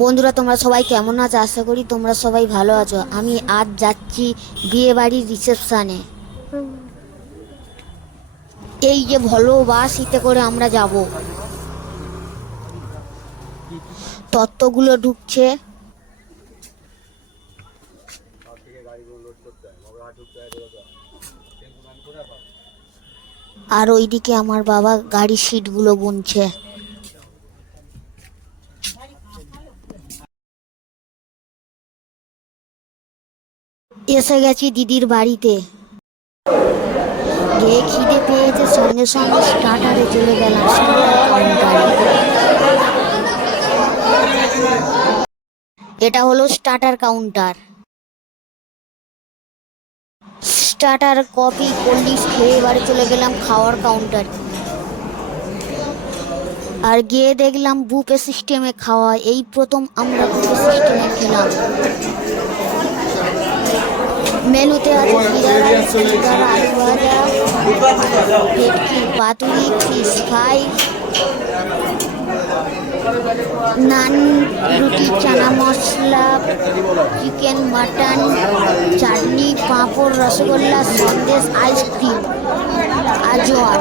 বন্ধুরা, তোমরা সবাই কেমন আছো? আশা করি তোমরা সবাই ভালো আছো। আমি আজ যাচ্ছি বিয়ে বাড়ির রিসেপশানে। এই যে ভলভো বাসিতে করে আমরা যাব। তত্ত্বগুলো ঢুকছে, আর ওইদিকে আমার বাবা গাড়ির সিটগুলো গুনছে। এসে গেছি দিদির বাড়িতে। গিয়ে খিদে পেয়েছে, সঙ্গে সঙ্গে স্টার্টারে চলে গেলাম, স্টার্টার কাউন্টারে। এটা হলো starter counter. Starter, coffee, cold drinks খেয়ে এবারে চলে গেলাম খাওয়ার কাউন্টার। আর গিয়ে দেখলাম বুফে সিস্টেমে খাওয়া। এই প্রথম আমরা বুফে সিস্টেমে খেলাম। মেনুতে আছে জিরা রাইস, সিঙ্গারা, আলু ভাজা, ভেটকি, পাতুরি, ফিশ ফ্রাই, নান, রুটি, চানা মশলা, চিকেন, মাটন, চাটনি, পাঁপড়, রসগোল্লা, সন্দেশ, আইসক্রিম, আজওয়ান।